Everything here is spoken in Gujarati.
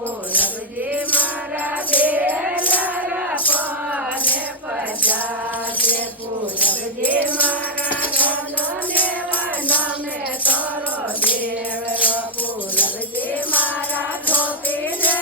પૂનમજી મારા બેલરા પાને પચાસે પૂનમજી મારા રાનો દેવાનો મેં તોરો દેવ પૂનમજી મારા ધોતી ને